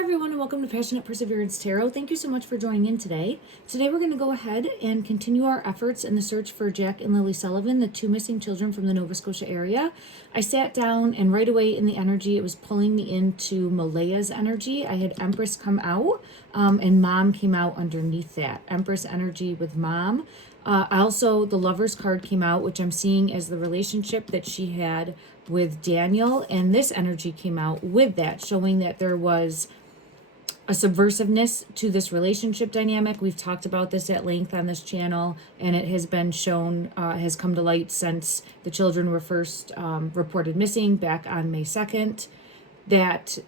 everyone, and welcome to Passionate Perseverance Tarot. Thank you so much for joining in today. Today we're going to go ahead and continue our efforts in the search for Jack and Lily Sullivan, the two missing children from the Nova Scotia area. I sat down and right away in the energy, it was pulling me into Malaya's energy. I had Empress come out and Mom came out underneath that. Empress energy with Mom. Also, the Lover's card came out, which I'm seeing as the relationship that she had with Daniel, and this energy came out with that, showing that there was a subversiveness to this relationship dynamic. We've talked about this at length on this channel, and it has been shown, has come to light since the children were first reported missing back on May 2nd, that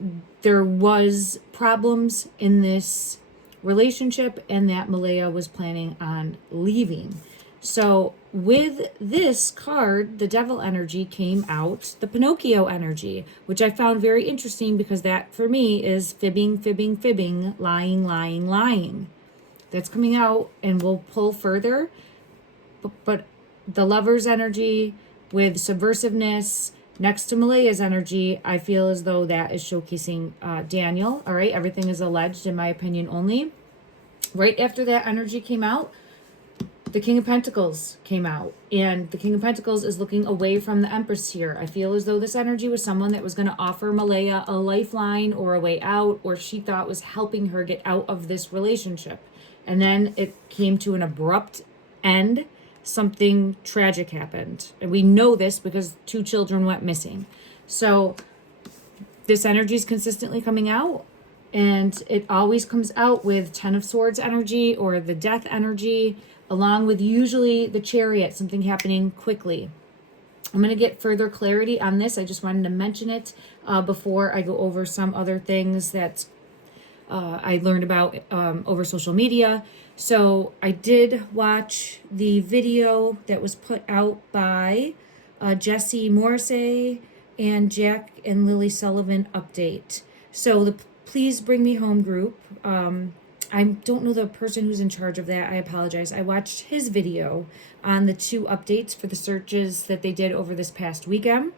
there was problems in this relationship and that Malaya was planning on leaving. So with this card, the Devil energy came out, the Pinocchio energy, which I found very interesting because that for me is fibbing, fibbing, fibbing, lying, lying, lying. That's coming out, and we'll pull further. But the Lover's energy with subversiveness next to Malaya's energy, I feel as though that is showcasing Daniel. All right, everything is alleged in my opinion only. Right after that energy came out, the King of Pentacles came out, and the King of Pentacles is looking away from the Empress here. I feel as though this energy was someone that was going to offer Malaya a lifeline or a way out, or she thought was helping her get out of this relationship. And then it came to an abrupt end. Something tragic happened. And we know this because two children went missing. So this energy is consistently coming out, and it always comes out with 10 of Swords energy or the Death energy, along with usually the Chariot, something happening quickly. I'm going to get further clarity on this. I just wanted to mention it before I go over some other things that I learned about over social media. So I did watch the video that was put out by Jesse Morrissey and Jack and Lily Sullivan update. So the Please Bring Me Home group, I don't know the person who's in charge of that. I apologize. I watched his video on the two updates for the searches that they did over this past weekend.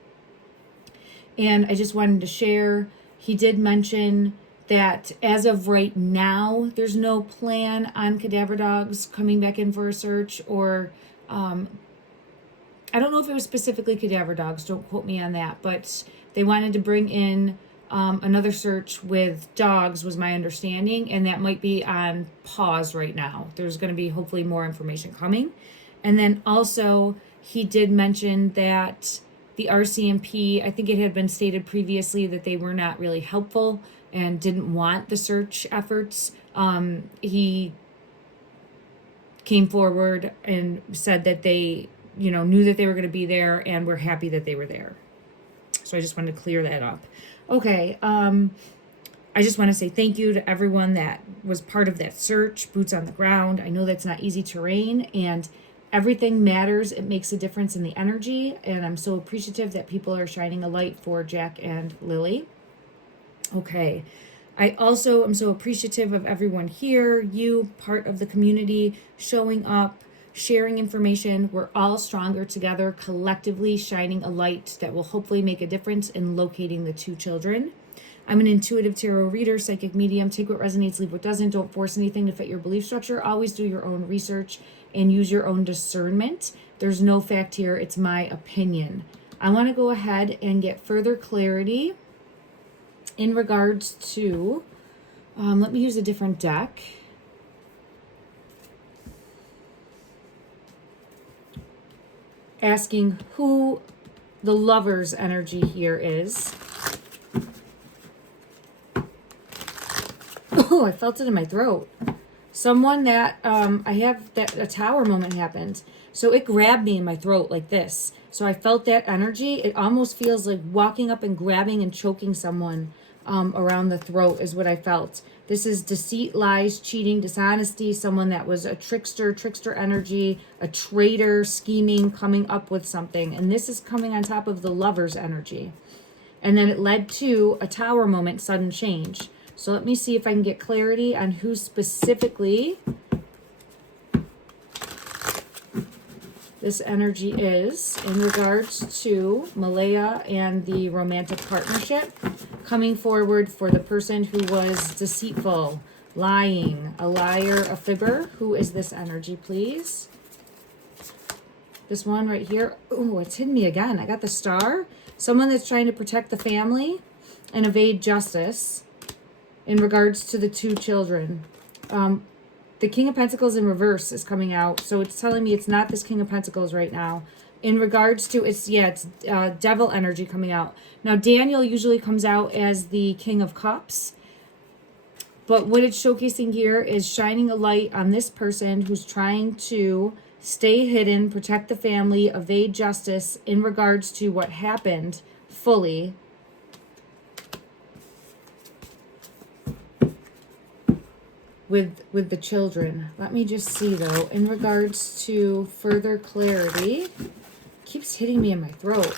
And I just wanted to share, he did mention that as of right now, there's no plan on cadaver dogs coming back in for a search, or I don't know if it was specifically cadaver dogs, don't quote me on that, but they wanted to bring in another search with dogs was my understanding, and that might be on pause right now. There's going to be hopefully more information coming. And then also he did mention that the RCMP, I think it had been stated previously that they were not really helpful and didn't want the search efforts. He came forward and said that they, knew that they were going to be there and were happy that they were there. So I just wanted to clear that up. Okay, I just want to say thank you to everyone that was part of that search, boots on the ground. I know that's not easy terrain, and everything matters. It makes a difference in the energy, and I'm so appreciative that people are shining a light for Jack and Lily. Okay, I also am so appreciative of everyone here, you, part of the community, showing up, sharing information. We're all stronger together, collectively shining a light that will hopefully make a difference in locating the two children. I'm an intuitive tarot reader, psychic medium. Take what resonates, leave what doesn't. Don't force anything to fit your belief structure. Always do your own research and use your own discernment. There's no fact here. It's my opinion. I want to go ahead and get further clarity in regards to, let me use a different deck. Asking who the Lover's energy here is. Oh, I felt it in my throat. Someone that I have that a tower moment happened. So it grabbed me in my throat like this. So I felt that energy. It almost feels like walking up and grabbing and choking someone around the throat is what I felt. This is deceit, lies, cheating, dishonesty, someone that was a trickster energy, a traitor, scheming, coming up with something. And this is coming on top of the Lover's energy. And then it led to a tower moment, sudden change. So let me see if I can get clarity on who specifically this energy is in regards to Malaya and the romantic partnership. coming forward for the person who was deceitful, lying, a liar, a fibber. Who is this energy, please? This one right here. Oh, it's hidden me again. I got the star. Someone that's trying to protect the family and evade justice in regards to the two children. The King of Pentacles in reverse is coming out. So it's telling me it's not this King of Pentacles right now. In regards to, it's devil energy coming out. Now, Daniel usually comes out as the King of Cups. But what it's showcasing here is shining a light on this person who's trying to stay hidden, protect the family, evade justice in regards to what happened fully. With the children. Let me just see though, in regards to further clarity, keeps hitting me in my throat.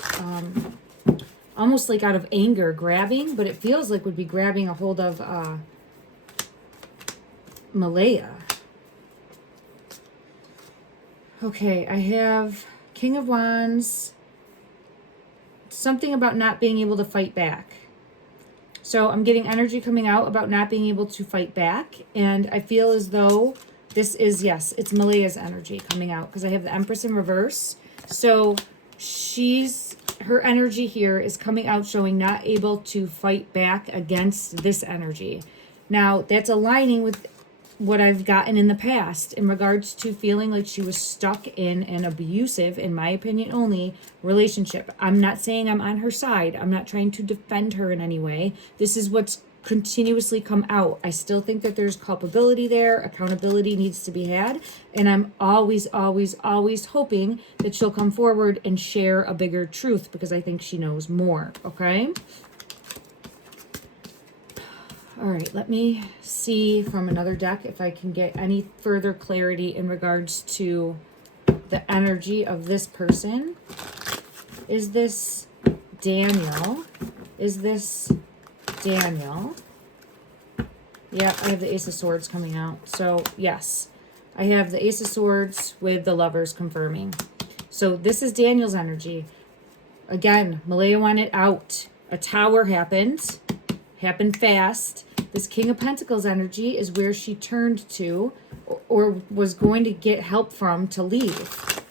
Almost like out of anger, grabbing, but it feels like would be grabbing a hold of Malaya. Okay, I have King of Wands, something about not being able to fight back. So I'm getting energy coming out about not being able to fight back. And I feel as though this is, yes, it's Malaya's energy coming out because I have the Empress in reverse. So her energy here is coming out showing not able to fight back against this energy. Now, that's aligning with what I've gotten in the past in regards to feeling like she was stuck in an abusive, in my opinion only, relationship. I'm not saying I'm on her side. I'm not trying to defend her in any way. This is what's continuously come out. I still think that there's culpability there. Accountability needs to be had. And I'm always, always, always hoping that she'll come forward and share a bigger truth because I think she knows more. Okay? All right, let me see from another deck if I can get any further clarity in regards to the energy of this person. Is this Daniel? Is this Daniel? Yeah, I have the Ace of Swords coming out. So, yes, I have the Ace of Swords with the Lovers confirming. So, this is Daniel's energy. Again, Malaya wanted out. A tower happened fast. This King of Pentacles energy is where she turned to or was going to get help from to leave.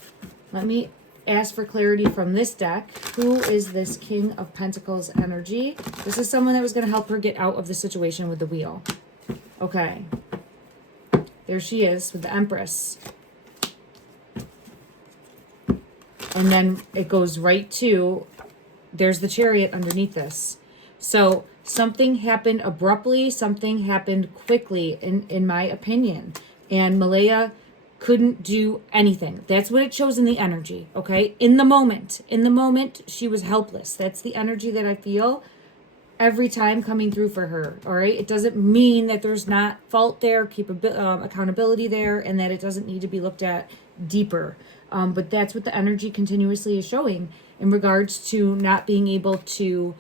Let me ask for clarity from this deck. Who is this King of Pentacles energy? This is someone that was going to help her get out of the situation with the wheel. Okay. There she is with the Empress. And then it goes right to, there's the Chariot underneath this. So something happened abruptly, something happened quickly, in my opinion. And Malaya couldn't do anything. That's what it shows in the energy, okay? In the moment, she was helpless. That's the energy that I feel every time coming through for her, all right? It doesn't mean that there's not fault there, accountability there, and that it doesn't need to be looked at deeper. But that's what the energy continuously is showing in regards to not being able to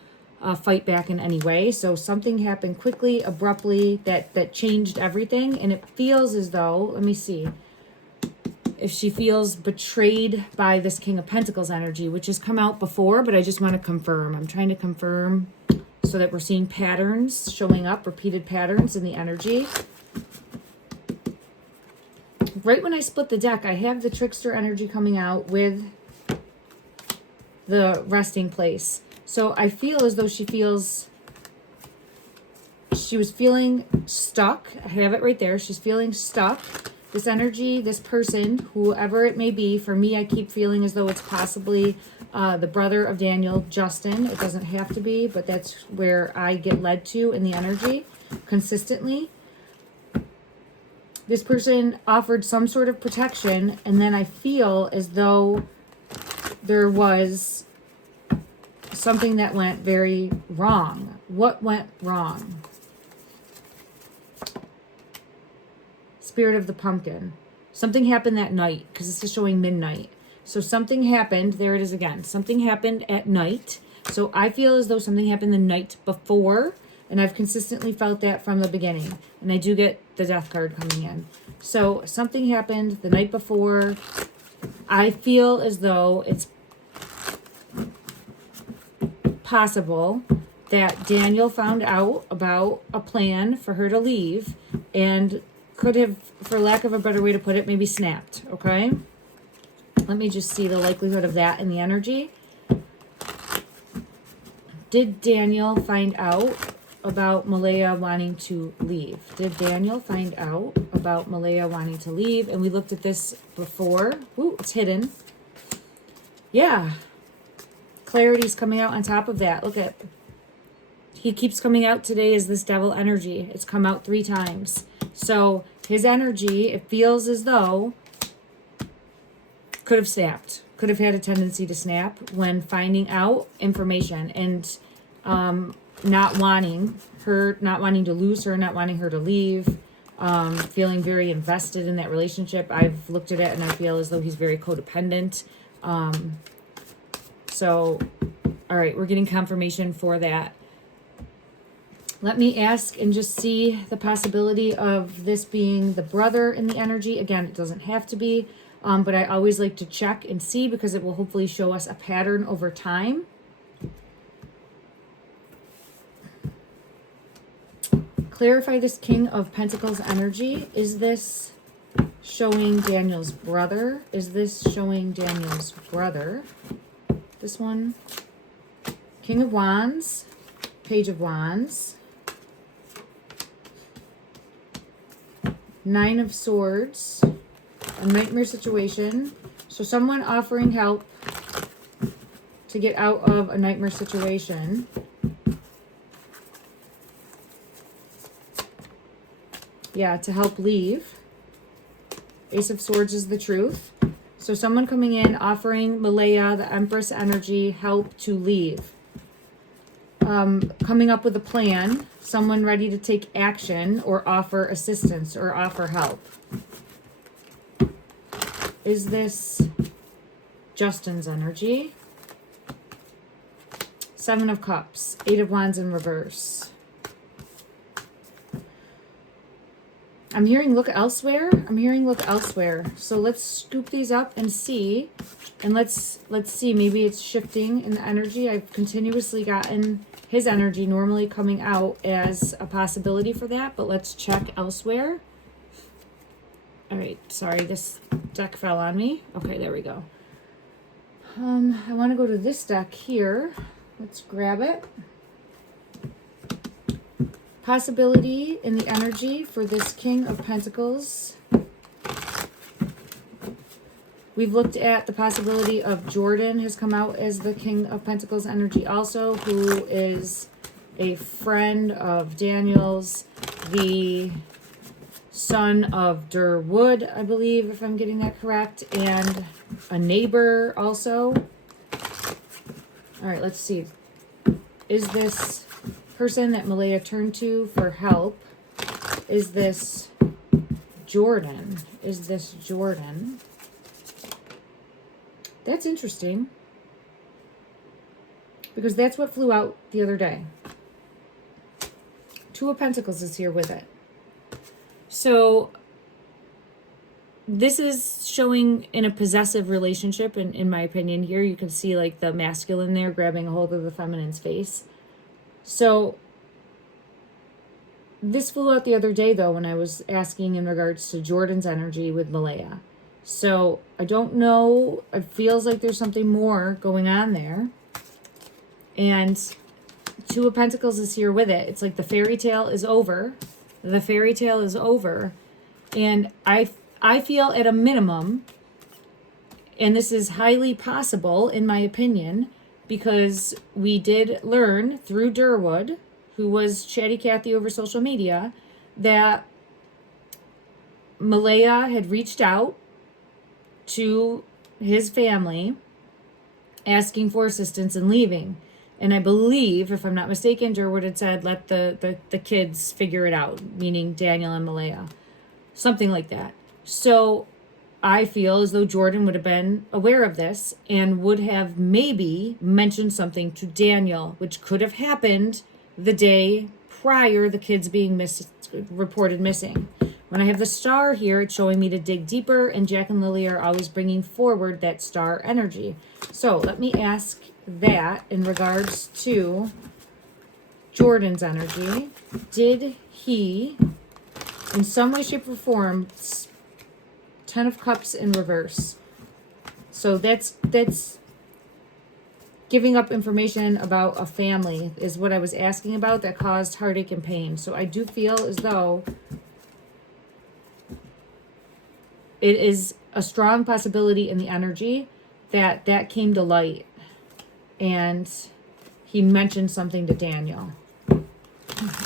fight back in any way. So something happened quickly, abruptly, that changed everything. And it feels as though, let me see, if she feels betrayed by this King of Pentacles energy, which has come out before, but I just want to confirm. I'm trying to confirm so that we're seeing patterns showing up, repeated patterns in the energy. Right when I split the deck, I have the Trickster energy coming out with the resting place. So I feel as though she was feeling stuck. I have it right there. She's feeling stuck. This energy, this person, whoever it may be, for me, I keep feeling as though it's possibly the brother of Daniel, Justin. It doesn't have to be, but that's where I get led to in the energy consistently. This person offered some sort of protection, and then I feel as though there was something that went very wrong. What went wrong? Spirit of the Pumpkin. Something happened that night, because this is showing midnight. So something happened. There it is again. Something happened at night. So I feel as though something happened the night before, and I've consistently felt that from the beginning. And I do get the Death card coming in. So something happened the night before. I feel as though it's possible that Daniel found out about a plan for her to leave and could have, for lack of a better way to put it, maybe snapped, okay? Let me just see the likelihood of that in the energy. Did Daniel find out about Malaya wanting to leave? Did Daniel find out about Malaya wanting to leave? And we looked at this before. Ooh, it's hidden. Yeah. Clarity's coming out on top of that. Look at, he keeps coming out today as this devil energy. It's come out 3 times. So his energy, it feels as though, could have snapped. Could have had a tendency to snap when finding out information and not wanting to lose her, not wanting her to leave, feeling very invested in that relationship. I've looked at it and I feel as though he's very codependent. So, all right, we're getting confirmation for that. Let me ask and just see the possibility of this being the brother in the energy. Again, it doesn't have to be, but I always like to check and see because it will hopefully show us a pattern over time. Clarify this King of Pentacles energy. Is this showing Daniel's brother? Is this showing Daniel's brother? This one. King of Wands. Page of Wands. 9 of Swords. A nightmare situation. So someone offering help to get out of a nightmare situation. Yeah, to help leave. Ace of Swords is the truth. So someone coming in, offering Malaya, the Empress energy, help to leave. Coming up with a plan. Someone ready to take action or offer assistance or offer help. Is this Justin's energy? 7 of Cups. 8 of Wands in reverse. I'm hearing look elsewhere. I'm hearing look elsewhere. So let's scoop these up and see. And let's see. Maybe it's shifting in the energy. I've continuously gotten his energy normally coming out as a possibility for that. But let's check elsewhere. All right. Sorry, this deck fell on me. Okay, there we go. I want to go to this deck here. Let's grab it. Possibility in the energy for this King of Pentacles. We've looked at the possibility of Jordan has come out as the King of Pentacles energy also, who is a friend of Daniel's, the son of Durwood, I believe, if I'm getting that correct, and a neighbor also. All right, let's see. Is this person that Malaya turned to for help, is this Jordan? Is this Jordan? That's interesting. Because that's what flew out the other day. 2 of Pentacles is here with it. So this is showing in a possessive relationship, in my opinion here. You can see like the masculine there grabbing a hold of the feminine's face. So this flew out the other day, though, when I was asking in regards to Jordan's energy with Malaya. So I don't know. It feels like there's something more going on there. And 2 of Pentacles is here with it. It's like the fairy tale is over. The fairy tale is over. And I feel at a minimum, and this is highly possible in my opinion, because we did learn through Durwood, who was Chatty Cathy over social media, that Malaya had reached out to his family asking for assistance and leaving. And I believe, if I'm not mistaken, Durwood had said, let the kids figure it out, meaning Daniel and Malaya. Something like that. So I feel as though Jordan would have been aware of this and would have maybe mentioned something to Daniel, which could have happened the day prior the kids being reported missing. When I have the star here, it's showing me to dig deeper, and Jack and Lilly are always bringing forward that star energy. So let me ask that in regards to Jordan's energy. Did he, in some way, shape, or form, 10 of Cups in reverse? So that's giving up information about a family is what I was asking about that caused heartache and pain. So I do feel as though it is a strong possibility in the energy that came to light. And he mentioned something to Daniel.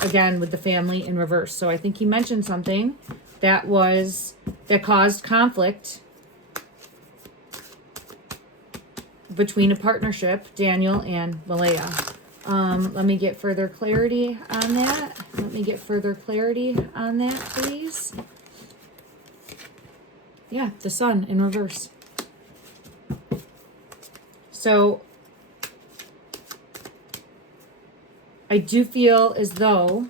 Again, with the family in reverse. So I think he mentioned something that caused conflict between a partnership, Daniel and Malaya. Let me get further clarity on that. Please. Yeah, the Sun in reverse. So I do feel as though,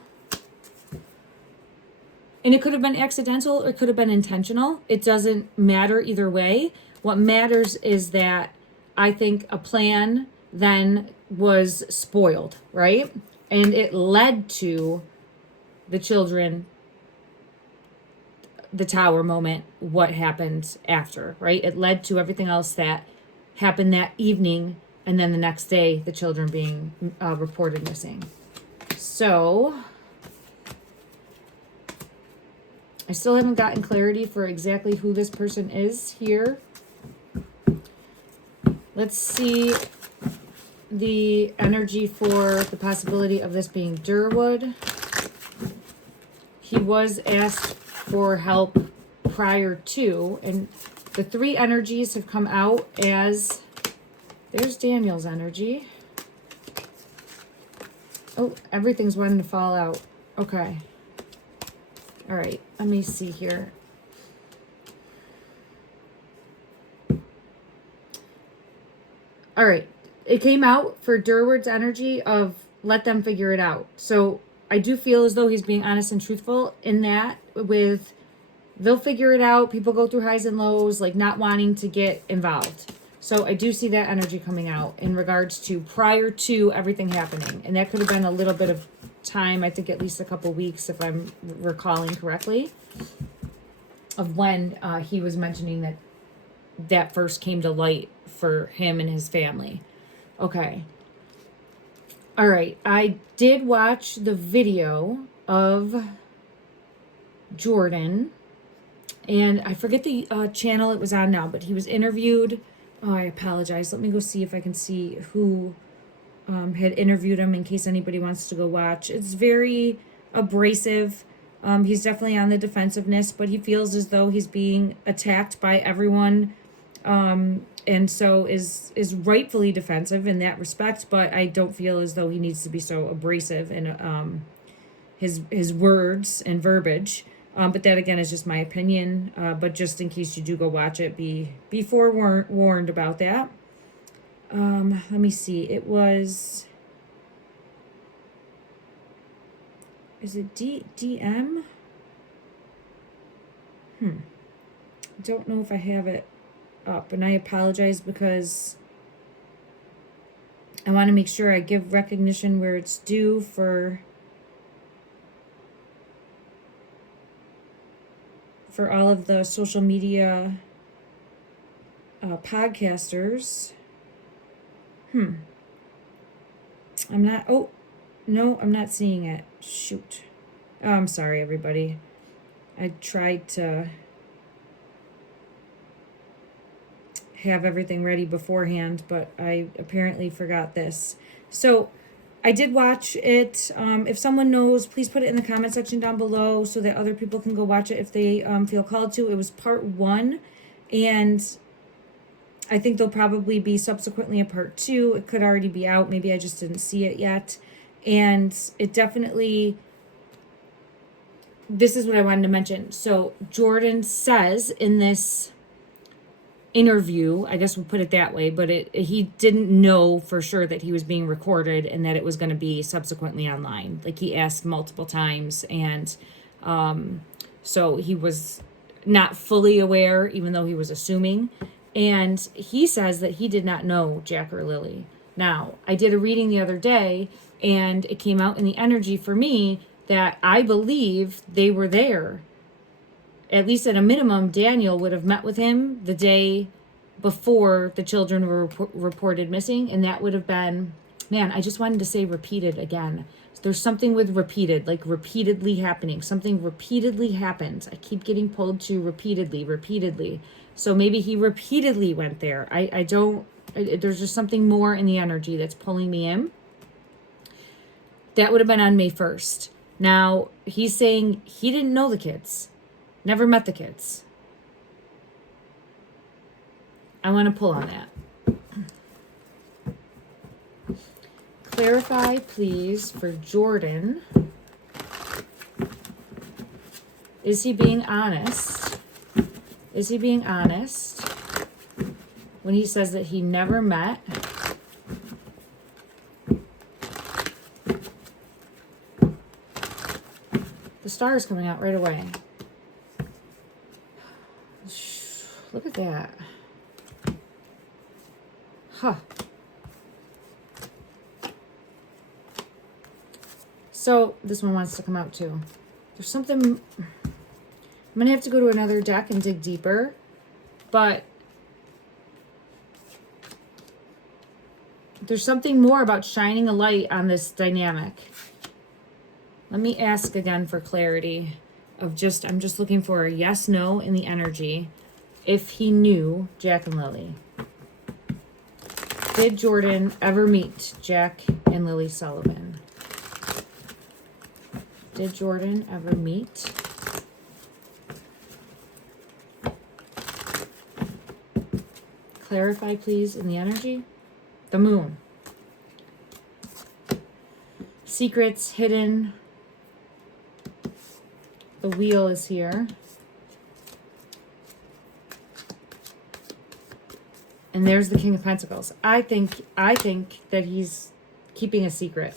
and it could have been accidental or it could have been intentional. It doesn't matter either way. What matters is that I think a plan then was spoiled, right? And it led to the children, the tower moment, what happened after, right? It led to everything else that happened that evening, and then the next day, the children being reported missing. So I still haven't gotten clarity for exactly who this person is here. Let's see the energy for the possibility of this being Durwood. He was asked for help prior to, and the 3 energies have come out as, there's Daniel's energy. Oh, everything's wanting to fall out. Okay. All right, let me see here. All right, it came out for Durwood's energy of let them figure it out. So I do feel as though he's being honest and truthful in that with they'll figure it out. People go through highs and lows, like not wanting to get involved. So I do see that energy coming out in regards to prior to everything happening. And that could have been a little bit of time, I think at least a couple weeks, if I'm recalling correctly, of when he was mentioning that first came to light for him and his family. Okay. All right. I did watch the video of Jordan, and I forget the channel it was on now, but he was interviewed. Oh, I apologize. Let me go see if I can see who had interviewed him in case anybody wants to go watch. It's very abrasive. He's definitely on the defensiveness, but he feels as though he's being attacked by everyone, and so is rightfully defensive in that respect. But I don't feel as though he needs to be so abrasive in his words and verbiage. But that again is just my opinion. But just in case you do go watch it, be forewarned about that. Let me see. It was. Is it DM? Don't know if I have it up, and I apologize because I want to make sure I give recognition where it's due for all of the social media podcasters. I'm not, oh, no, I'm not seeing it. Shoot. Oh, I'm sorry, everybody. I tried to have everything ready beforehand, but I apparently forgot this. So I did watch it. If someone knows, please put it in the comment section down below so that other people can go watch it if they feel called to. It was part 1, and I think there'll probably be subsequently a part 2. It could already be out. Maybe I just didn't see it yet. And it definitely, this is what I wanted to mention. So Jordan says in this interview, I guess we'll put it that way, but he didn't know for sure that he was being recorded and that it was going to be subsequently online. Like he asked multiple times, and so he was not fully aware, even though he was assuming. And he says that he did not know Jack or Lilly. Now, I did a reading the other day And it came out in the energy for me that I believe they were there. At least at a minimum, Daniel would have met with him the day before the children were reported missing. And that would have been, man, I just wanted to say repeated again. There's something with repeated, like repeatedly happening. Something repeatedly happens. I keep getting pulled to repeatedly. So maybe he repeatedly went there. There's just something more in the energy that's pulling me in. That would have been on May 1st. Now, he's saying he didn't know the kids. Never met the kids. I want to pull on that. Clarify, please, for Jordan. Is he being honest? Is he being honest when he says that he never met? The star is coming out right away. Look at that. Huh. So this one wants to come out too. There's something, I'm going to have to go to another deck and dig deeper, but there's something more about shining a light on this dynamic. Let me ask again for clarity of I'm just looking for a yes, no in the energy. If he knew Jack and Lilly. Did Jordan ever meet Jack and Lilly Sullivan? Did Jordan ever meet? Clarify, please, in the energy. The moon. Secrets hidden. The wheel is here. And there's the King of Pentacles. I think that he's keeping a secret.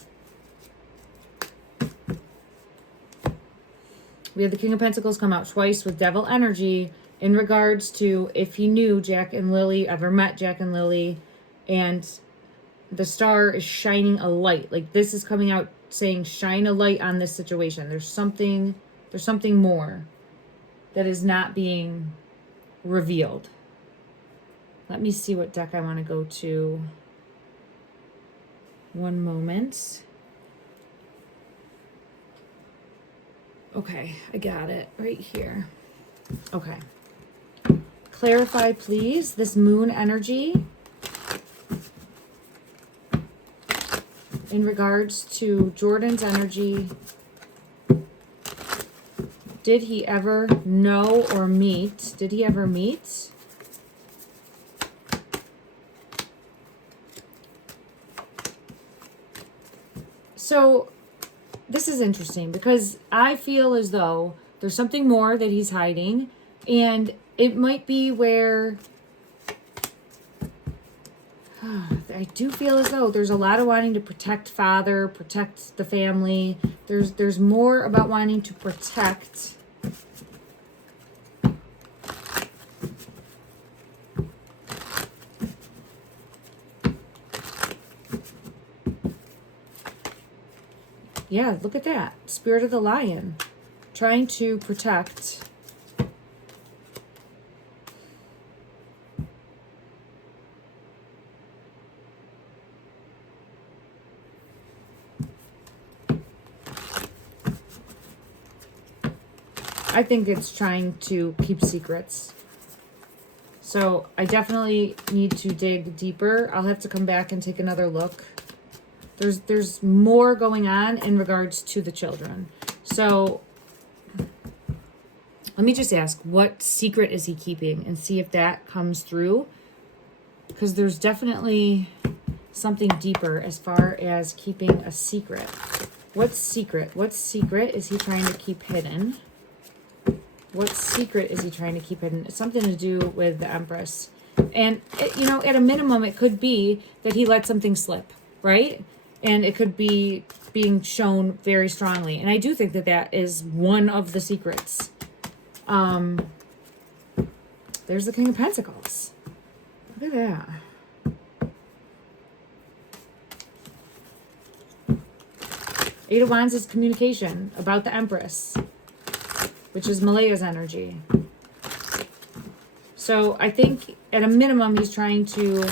We have the King of Pentacles come out twice with Devil energy in regards to if he knew Jack and Lilly, ever met Jack and Lilly, and the star is shining a light. Like this is coming out saying shine a light on this situation. There's something more that is not being revealed. Let me see what deck I want to go to. One moment. Okay, I got it right here. Okay. Clarify, please, this moon energy in regards to Jordan's energy. Did he ever know or meet? Did he ever meet? So this is interesting because I feel as though there's something more that he's hiding, and it might be where I do feel as though there's a lot of wanting to protect father, protect the family. There's more about wanting to protect. Yeah, look at that. Spirit of the Lion. Trying to protect. I think it's trying to keep secrets. So I definitely need to dig deeper. I'll have to come back and take another look. There's more going on in regards to the children. So let me just ask, what secret is he keeping, and see if that comes through? Because there's definitely something deeper as far as keeping a secret. What secret is he trying to keep hidden? What secret is he trying to keep hidden? It's something to do with the Empress. And, at a minimum, it could be that he let something slip, right? And it could be being shown very strongly. And I do think that that is one of the secrets. There's the King of Pentacles. Look at that. Eight of Wands is communication about the Empress, which is Malaya's energy. So I think at a minimum, he's trying to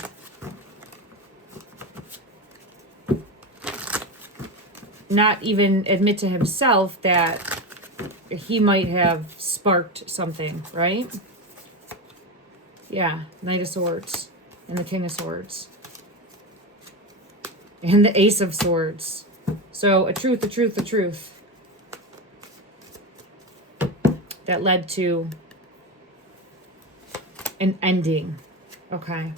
not even admit to himself that he might have sparked something, right? Yeah, Knight of Swords and the King of Swords. And the Ace of Swords. So a truth, a truth, a truth. That led to an ending. Okay.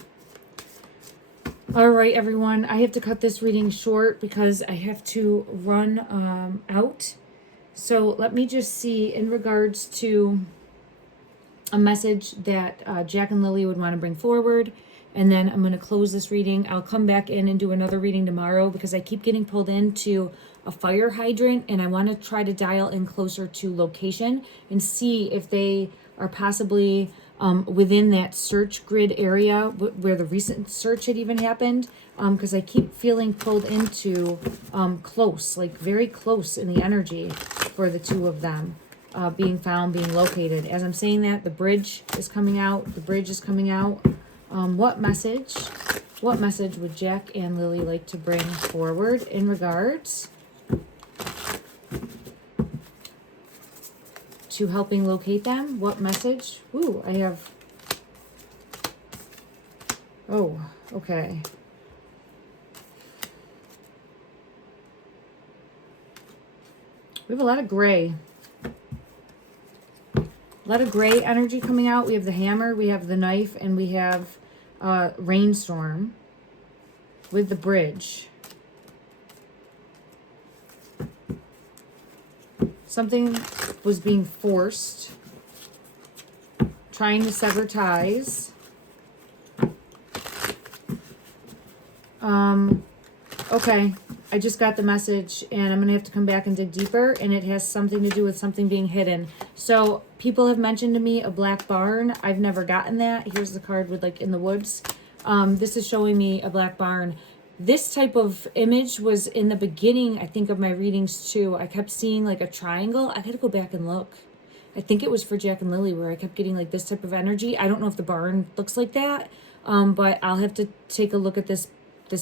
All right, everyone. I have to cut this reading short because I have to run out. So let me just see in regards to a message that Jack and Lily would want to bring forward. And then I'm going to close this reading. I'll come back in and do another reading tomorrow because I keep getting pulled into a fire hydrant. And I want to try to dial in closer to location and see if they are possibly within that search grid area where the recent search had even happened. Because I keep feeling pulled into close, like very close in the energy for the two of them. Being found, being located. As I'm saying that, the bridge is coming out. The bridge is coming out. What message would Jack and Lily like to bring forward in regards to helping locate them? What message? Ooh, I have... Oh, okay. We have a lot of gray. A lot of gray energy coming out. We have the hammer, we have the knife, and we have rainstorm with the bridge. Something was being forced, trying to sever ties. Okay, I just got the message and I'm going to have to come back and dig deeper, and it has something to do with something being hidden. So people have mentioned to me a black barn. I've never gotten that. Here's the card with like in the woods. This is showing me a black barn. This type of image was in the beginning, I think, of my readings too. I kept seeing like a triangle. I got to go back and look. I think it was for Jack and Lily where I kept getting like this type of energy. I don't know if the barn looks like that, but I'll have to take a look at this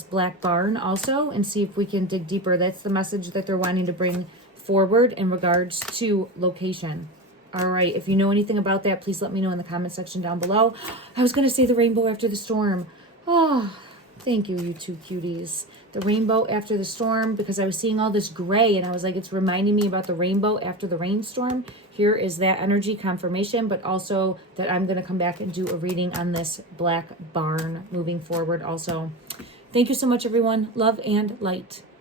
black barn also and see if we can dig deeper. That's the message that they're wanting to bring forward in regards to location. All right, if you know anything about that, please let me know in the comment section down below. I was going to say the rainbow after the storm. Oh, thank you, you two cuties. The rainbow after the storm, because I was seeing all this gray and I was like, it's reminding me about the rainbow after the rainstorm. Here is that energy confirmation, but also that I'm going to come back and do a reading on this black barn moving forward also. Thank you so much, everyone. Love and light.